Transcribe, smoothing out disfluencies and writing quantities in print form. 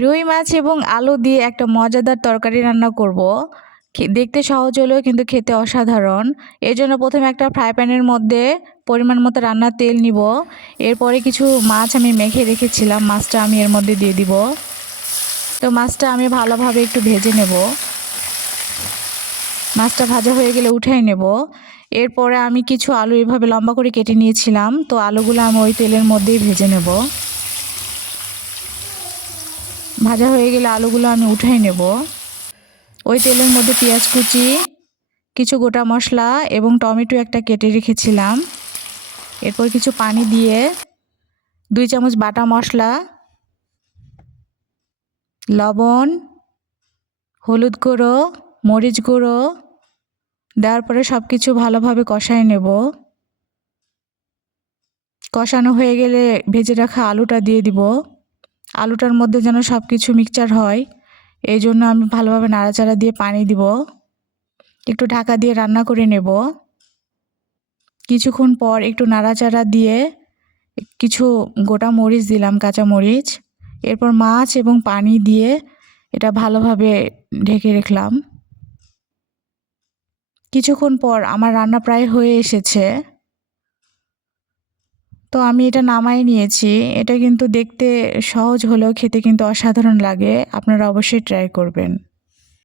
রুই মাছ এবং আলু দিয়ে একটা মজাদার তরকারি রান্না করব। দেখতে সহজ হলেও কিন্তু খেতে অসাধারণ। এর জন্য প্রথমে একটা ফ্রাই প্যানের মধ্যে পরিমাণ মতো রান্নার তেল নিব। এরপরে কিছু মাছ আমি মেখে রেখেছিলাম, মাছটা আমি এর মধ্যে দিয়ে দিব। তো মাছটা আমি ভালোভাবে একটু ভেজে নেব। মাছটা ভাজা হয়ে গেলে উঠাই নেব। এরপরে আমি কিছু আলু এভাবে লম্বা করে কেটে নিয়েছিলাম, তো আলুগুলো আমি ওই তেলের মধ্যেই ভেজে নেব। ভাজা হয়ে গেলে আলুগুলো আমি উঠাই নেব। ওই তেলের মধ্যে পেঁয়াজ কুচি, কিছু গোটা মশলা এবং টমেটো একটা কেটে রেখেছিলাম। এরপর কিছু পানি দিয়ে 2 চামচ বাটা মশলা, লবণ, হলুদ গুঁড়ো, মরিচ গুঁড়ো দেওয়ার পরে সব কিছু ভালোভাবে কষায় নেব। কষানো হয়ে গেলে ভেজে রাখা আলুটা দিয়ে দিব। আলুটার মধ্যে যেন সব কিছু মিক্সচার হয়, এই জন্য আমি ভালোভাবে নাড়াচাড়া দিয়ে পানি দিব। একটু ঢাকা দিয়ে রান্না করে নেব। কিছুক্ষণ পর একটু নাড়াচাড়া দিয়ে কিছু গোটা মরিচ দিলাম, কাঁচা মরিচ। এরপর মাছ এবং পানি দিয়ে এটা ভালোভাবে ঢেকে রাখলাম। কিছুক্ষণ পর আমার রান্না প্রায় হয়ে এসেছে, তো আমি এটা নামাই নিয়েছি। এটা কিন্তু দেখতে সহজ হলেও খেতে কিন্তু অসাধারণ লাগে। আপনারা অবশ্যই ট্রাই করবেন।